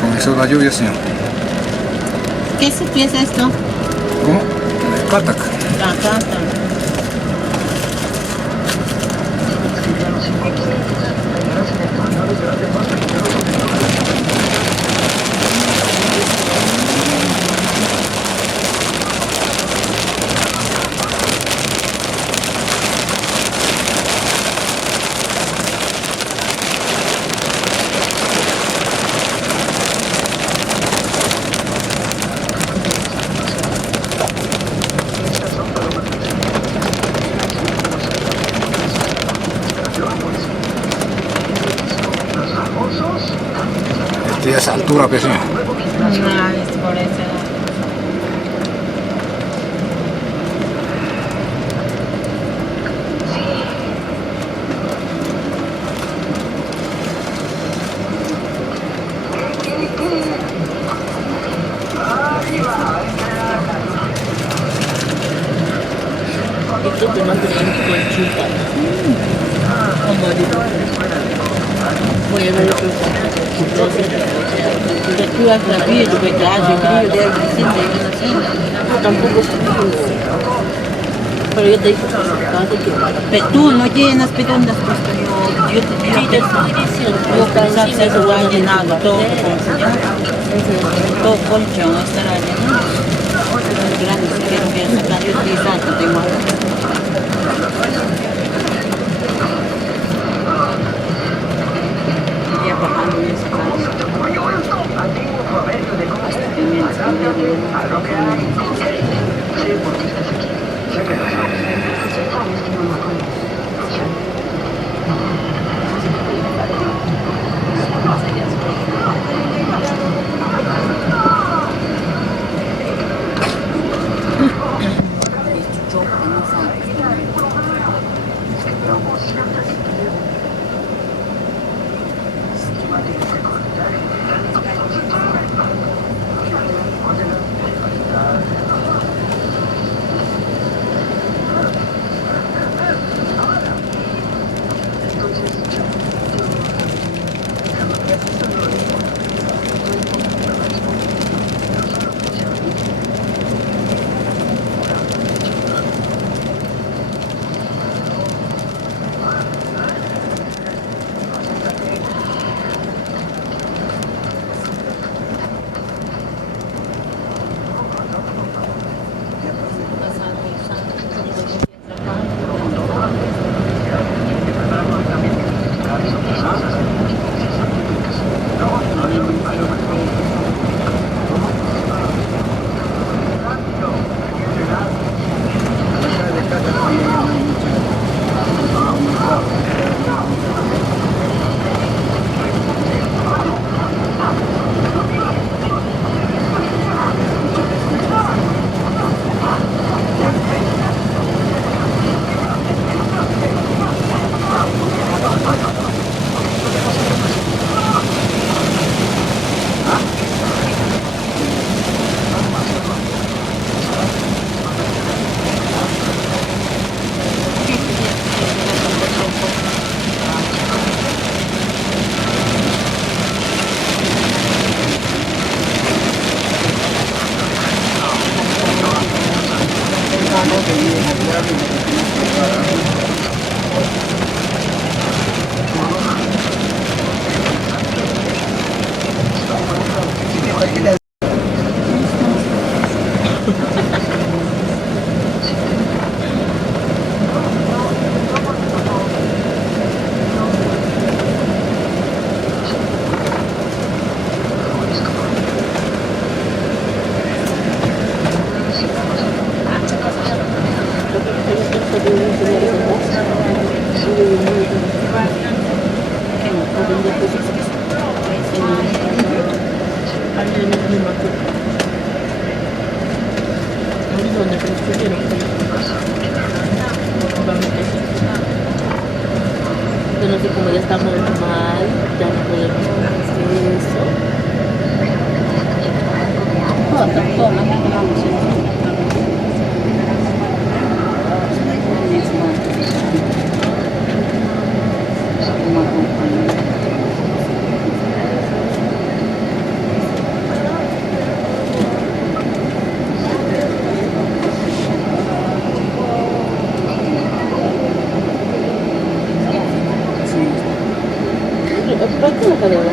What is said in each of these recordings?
Comenzó la lluvia, señor. ¿Qué sitio es esto? ¿Cómo? Catac. Acá. Estoy a esa altura, pues, señor. No, es por eso. Esto te manda con chupa. Voy a ver lo que porque tú has sabido tu pecado, yo de Vicente, tampoco pero yo te digo, Pero tú no llenas pedondas, pues yo pensaba que eso lo ha llenado todo, todo colchón estará llenado. Grande, si quiero que sacar, yo 10 años tengo ahora. Ya bajando en ese caso. Hasta que me enseñe ¿Dónde se nos pusieron? Pero así como ya estamos mal, ya no podemos hacer eso. ¿Para qué la carrera?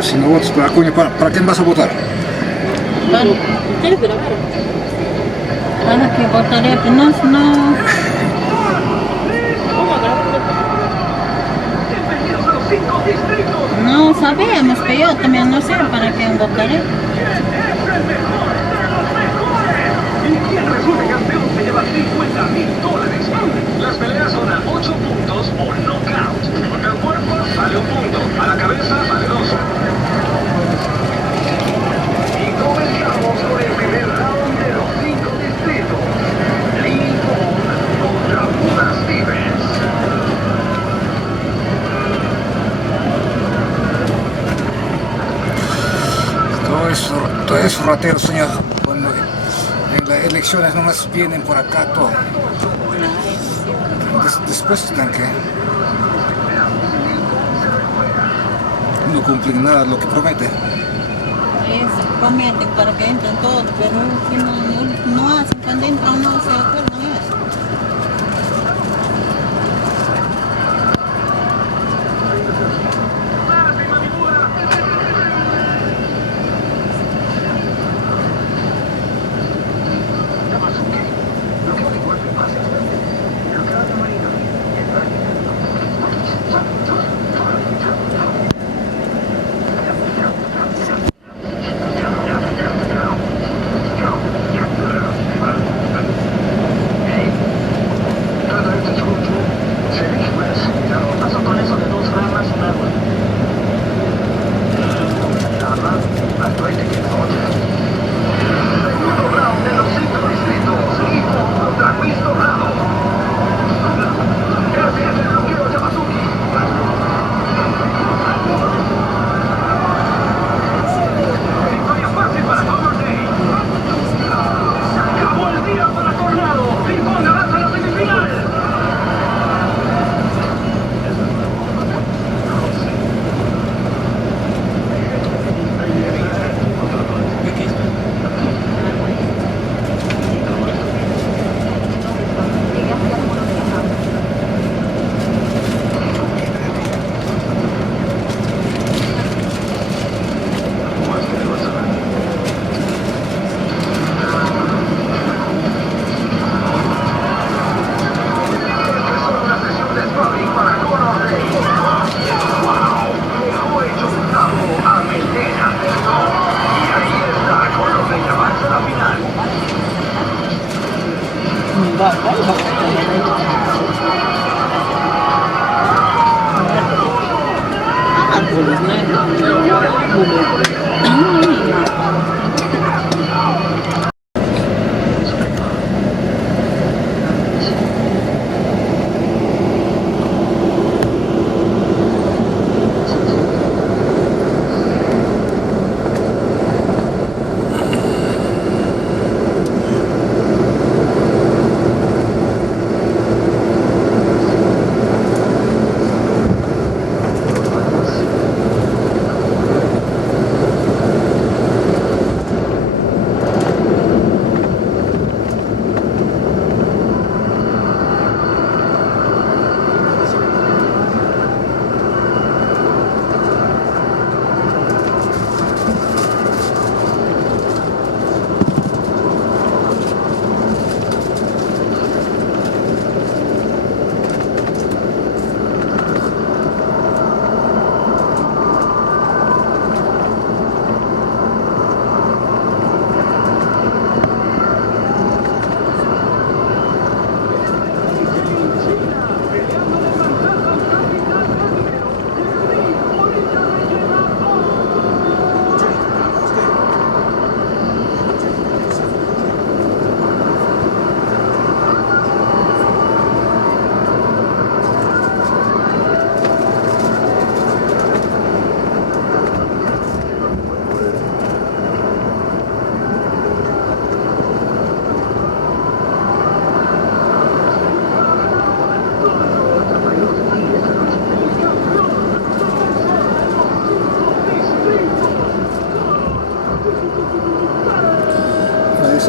Si no votas por Acuña, ¿para quién vas a votar? Claro, ustedes grabaron. Para que votaré, pues no, no. No sabíamos que yo también no sé para quién votaré. Y quien resulte campeón se lleva $50,000. Las peleas son a 8 puntos o knockout. Porque al cuerpo sale 1 punto, a la cabeza sale 2. Y comenzamos con el primer round de los 5 distritos. Lincoln contra Buda Stevens. Todo eso ratero, señor. Cuando en las elecciones nomás vienen por acá todo. Después están que no cumplen nada lo que promete. Eso, prometen para que entren todos, pero si no hacen, cuando entran no se acuerdan de eso.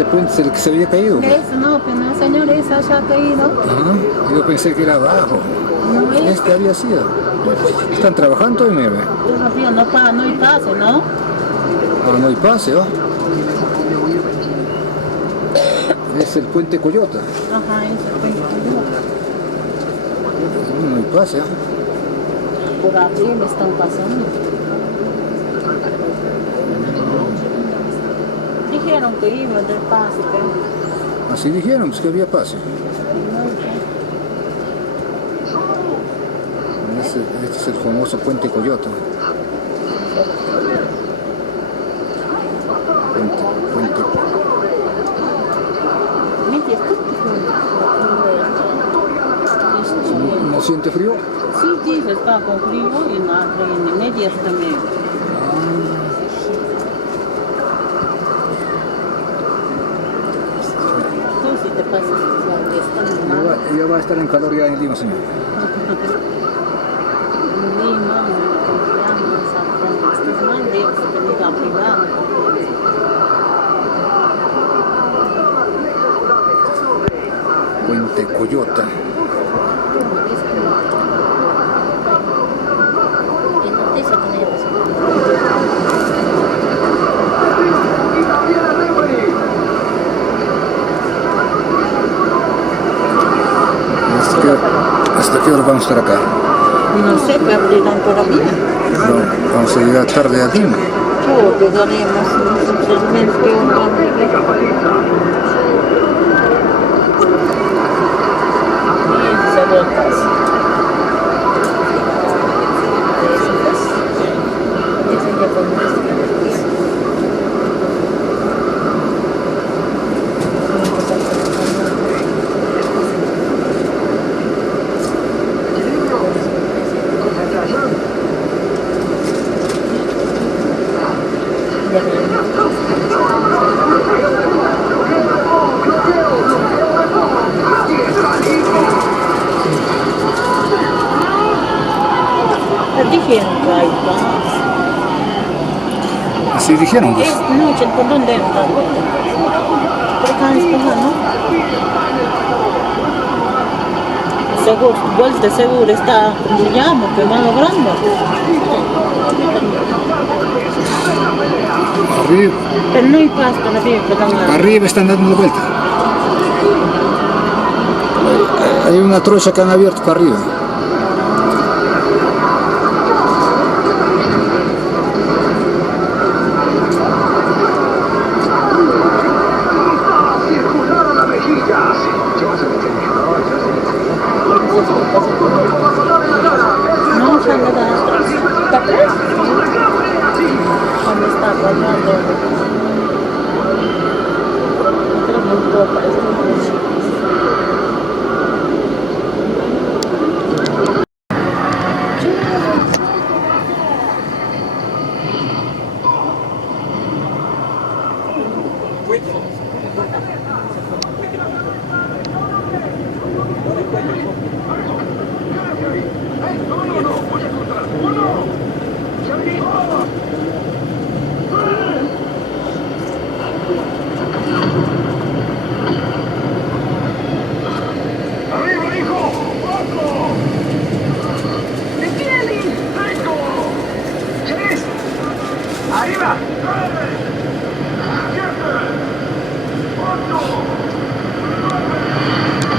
ese puente es el que se había caído. Eso no, pero no, señor, esa ya ha caído. Ajá. Yo pensé que era abajo. No es. Este había sido. Están trabajando y me ve. Todavía no, no hay pase, ¿no? Ah, no hay pase, ¿oh? Es el puente Coyota. Ajá, ese puente. No hay pase, ¿oh? Por arriba están pasando. Dijeron que iba del pase, pero Así dijeron, pues que había pase. Este es el famoso puente Coyota. Puente. ¿No siente frío? Sí, sí, está con frío y en medias también. Tú si te pasas donde están mal. Ya va a estar en calor ya en Lima, señor. En Lima, en Confianza, cuando estés mal, debes tener a privado. Puente Coyota. ¿Hasta qué hora vamos a estar acá? No sé, pero abrirán todavía. No, vamos a llegar tarde a Lima. Todo daremos simplemente un dijeron que hay paz. Así dijeron, pues. Esta noche, ¿por dónde está? Por acá en Esposa, ¿no? Seguro, igual de seguro está, ¿cómo se llama? Que más grande. Arriba, Pero no hay paz todavía, perdón. arriba están dando la vuelta. Hay una trocha que han abierto para arriba. No, ya no da. ¿Está atrás? Cuando está guardando. Creo que no parece.